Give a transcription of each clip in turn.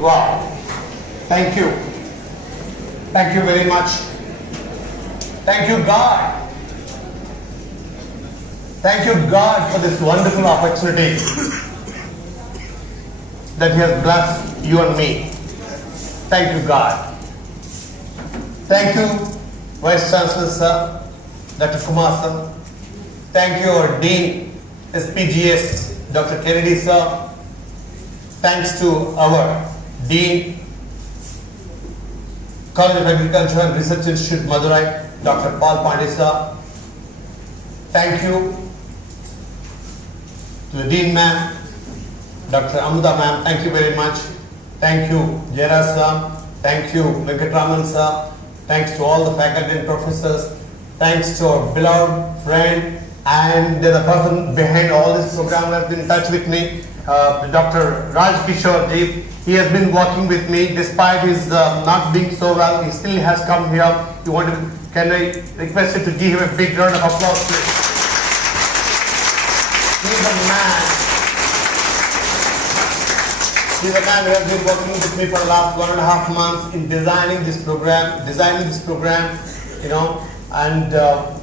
Wow. Thank you. Thank you very much. Thank you, God. Thank you, God, for this wonderful opportunity that He has blessed you and me. Thank you, God. Thank you, Vice Chancellor Sir, Dr. Kumar Sir. Thank you, our Dean, SPGS, Dr. Kennedy Sir. Thanks to our Dean, College of Agriculture and Research Institute, Madurai, Dr. Paul Pandey Sir. Thank you to the Dean Ma'am, Dr. Amuda Ma'am. Thank you very much. Thank you, Jera Sir. Thank you, Venkatraman Sir. Thanks to all the faculty and professors. Thanks to our beloved friend and the person behind all this program who has been in touch with me, Dr. Raj Kishore Ji. He has been working with me despite his not being so well. He still has come here. Can I request you to give him a big round of applause, please? He's a man. He's a man who has been working with me for the last 1.5 months in designing this program, and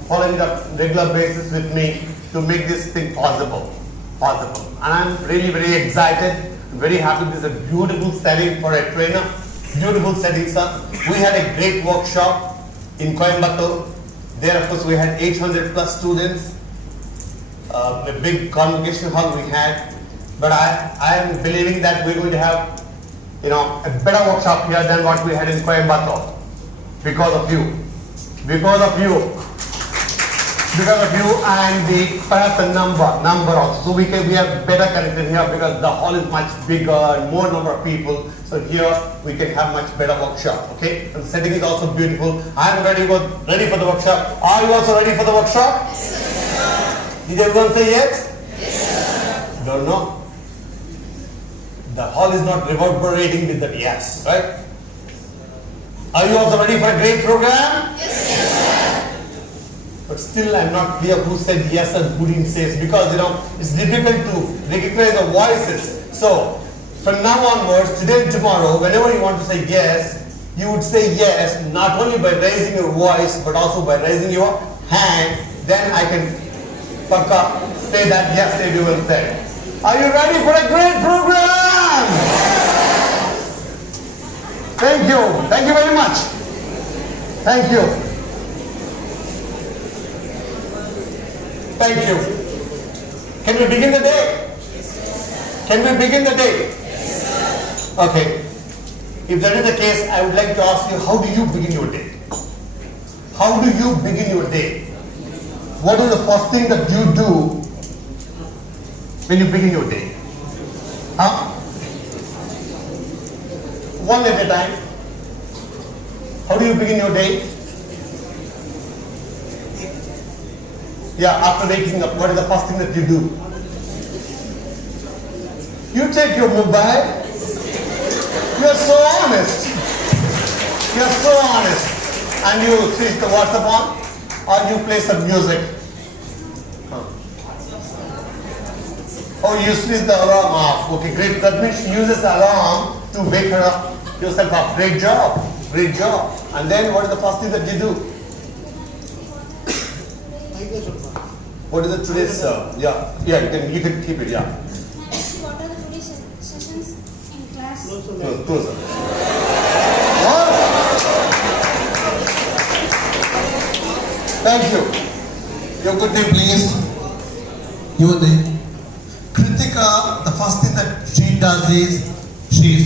following it up on a regular basis with me to make this thing possible. And I'm really very excited, very happy. This is a beautiful setting for a trainer. Beautiful setting, sir. We had a great workshop in Coimbatore. There, of course, we had 800 plus students. A big convocation hall we had. But I am believing that we're going to have, a better workshop here than what we had in Coimbatore. Because of you. Because of you and perhaps the number also. So we are better connected here because the hall is much bigger and more number of people. So here we can have much better workshop. Okay, and the setting is also beautiful. I am ready for the workshop. Are you also ready for the workshop? Yes, sir. Did everyone say yes? Yes, sir. Don't know. The hall is not reverberating with that yes, right? Are you also ready for a great program? Yes, sir. But still I'm not clear who said yes and who didn't say yes, because it's difficult to recognize the voices. So from now onwards, today and tomorrow, whenever you want to say yes, you would say yes not only by raising your voice but also by raising your hand. Then I can say that yes, everyone said. Are you ready for a great program? Thank you. Thank you very much. Thank you. Thank you. Can we begin the day? Can we begin the day? Okay. If that is the case, I would like to ask you, how do you begin your day? How do you begin your day? What is the first thing that you do when you begin your day? Huh? One at a time. How do you begin your day? Yeah, after waking up, what is the first thing that you do? You take your mobile. You are so honest. You are so honest. And you switch the WhatsApp on, or you play some music. Oh, you switch the alarm off. Okay, great. That means she uses the alarm to wake her up yourself up. Great job. Great job. And then what is the first thing that you do? What is the today's you can keep it, yeah. What are the today's sessions in class? Closer. Thank you. Your good name, please. Your name. Kritika, the first thing that she does is she